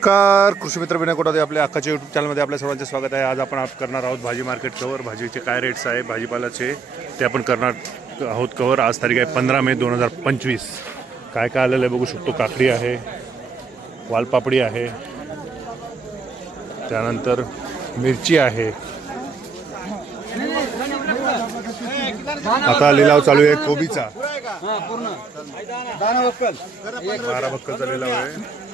नमस्कार कृषी मित्र विनय कोटादे आपल्या अक्काच्या यूट्यूब चॅनलमध्ये आपल्या सर्वांचे स्वागत आहे. आज आपण आप करणार आहोत भाजी मार्केट कवर भाजीचे काय रेट्स आहे भाजीपाल्याचे ते आपण करणार आहोत कवर आज तारीख आहे पंधरा मे दोन हजार पंचवीस. काय काय आलेलं आहे बघू शकतो. काकडी आहे वालपापडी आहे त्यानंतर मिरची आहे. आता लिलाव चालू आहे कोबीचा. बारा बक्कलचा लिलाव आहे.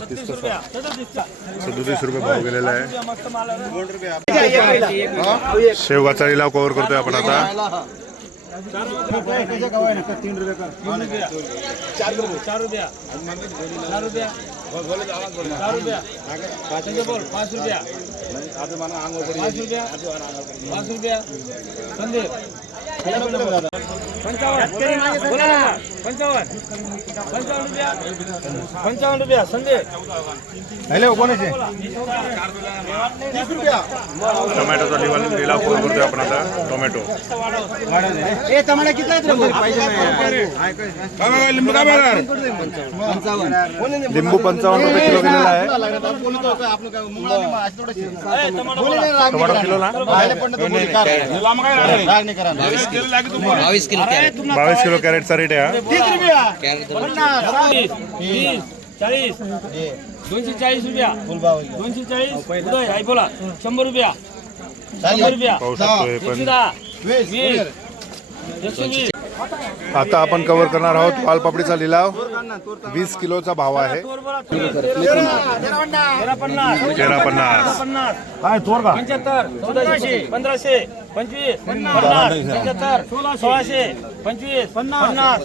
रुपया. सदतीसचा सदोतीस रुपये भाव गेलेला आहे. शेवगाचा लिलाव कव्हर करतोय आपण आता. पाच रुपया. पाच रुपया. पाच रुपया. पंचावन्न. बोला ना. पंचावन्न. पंचावन्न रुपया. पंचावन्न रुपया संदीप टोमॅटोचा लिलाव लिलाव कव्हर करतोय आपण आता. टोमॅटो. लिंबू पंचावन्न रुपये किलो गेलेला आहे. ए, टमाटर बोला. टोमॅटो किलोला बावीस किलो कॅरेटचा रेट आहे हा. तीस, तीस, चाळीस. दोनशे चाळीस रुपया. दोनशे चाळीस. उदय आई बोला. शंभर रुपया. शंभर रुपया. पण. दहा. वीस. एकशे वीस. आता आपण कव्हर करणार आहोत. वालपापडीचा लिलाव. वीस किलोचा भाव आहे. तेरा पन्नास. तेरा पन्नास. पन्नास. पंच्याहत्तर चौदाशे पंधराशे. पंचवीस पन्नास. पंच्याहत्तर सोळाशे. पंचवीस पन्नास.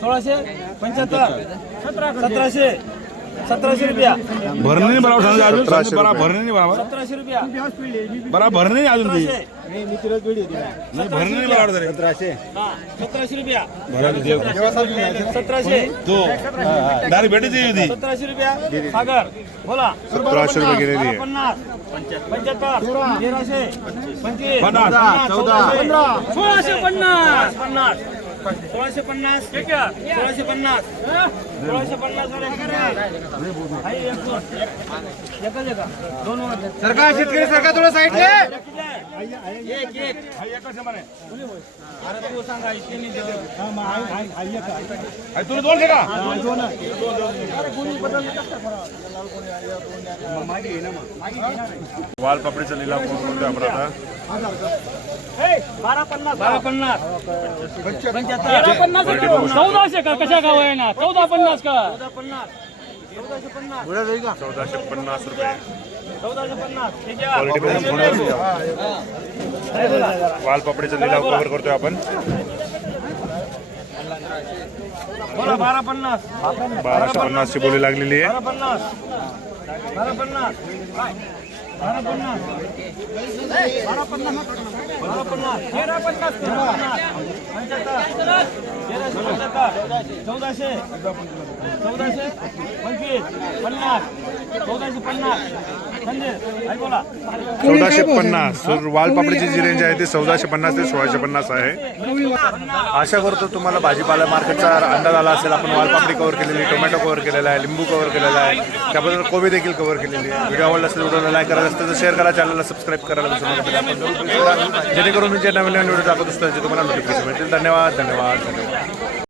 सोळाशे पंच्याहत्तर सतराशे. सतराशे रुपया. भरणे नाही बरोबर सांगा अजून सतराशे बरा रुपये. भरणे नाही बरोबर. सतराशे रुपया. बरा भरणे नाही अजून ती. सतराशे. नाही भरणे नाही बरोबर तरी हा, सतराशे रुपया. सतराशे. तो. डायरेक्ट भेटायची होती सतराशे रुपया. सागर बोला. सतराशे रुपये गेलेली आहे. पन्नास. पंच्याहत्तर. तेराशे. पंचवीस. पन्नास, चौदा. सोळाशे पन्नास पन्नास. सोळाशे पन्नास. सोळाशे पन्नास. सोळाशे पन्नास दोन. सरकार शेतकरी सरकार थोडं साईडले एक एक. अरे तू सांगा इतके नाही देत. अरे तुला दोन का? वालपापडीचा लिलाव कव्हर करतोय आपण आता? बारा पन्नास. बारा पन्नास. पंच्याहत्तर पन्नास. चौदाशे का? कशा गाव आहे ना? चौदा पन्नास का? चौदा पन्नास चौदाशे पन्नास चौदाशे पन्नास रुपये वालपापडीचा लिलाव कव्हर करतोय आपण बोला बारा पन्नास बाराशे पन्नासची बोली लागलेली आहे. बारा पन्नास. बारा पन्नास. बारा पन्नास बारा पन्नास बारा पन्नास तेरा पन्नास पन्नास पंच्याहत्तर तेराशे पंच्याहत्तर चौदाशे चौदाशे पंचवीस पन्नास चौदाशे पन्नास. चौदाशे पन्नास. वालपापडीची जी रेंज आहे ती चौदाशे पन्नास ते सोळाशे पन्नास आहे. आशा करतो तुम्हाला भाजीपाला मार्केटचा अंदाज आला असेल. आपण वालपापडी कव्हर केलेली टोमॅटो कव्हर केलेला आहे लिंबू कव्हर केलेला आहे. त्याबद्दल कोबी देखील कव्हर केलेली आहे. व्हिडिओ आवडला असेल व्हिडिओला लाईक करायला असतं तर शेअर करा चॅनलला सबस्क्राईब करायला विसरू नका. जेणेकरून मी जे नवीन नवीन व्हिडिओ टाकत असतो त्याचे तुम्हाला नोटिफिकेशन मिळतील धन्यवाद धन्यवाद धन्यवाद.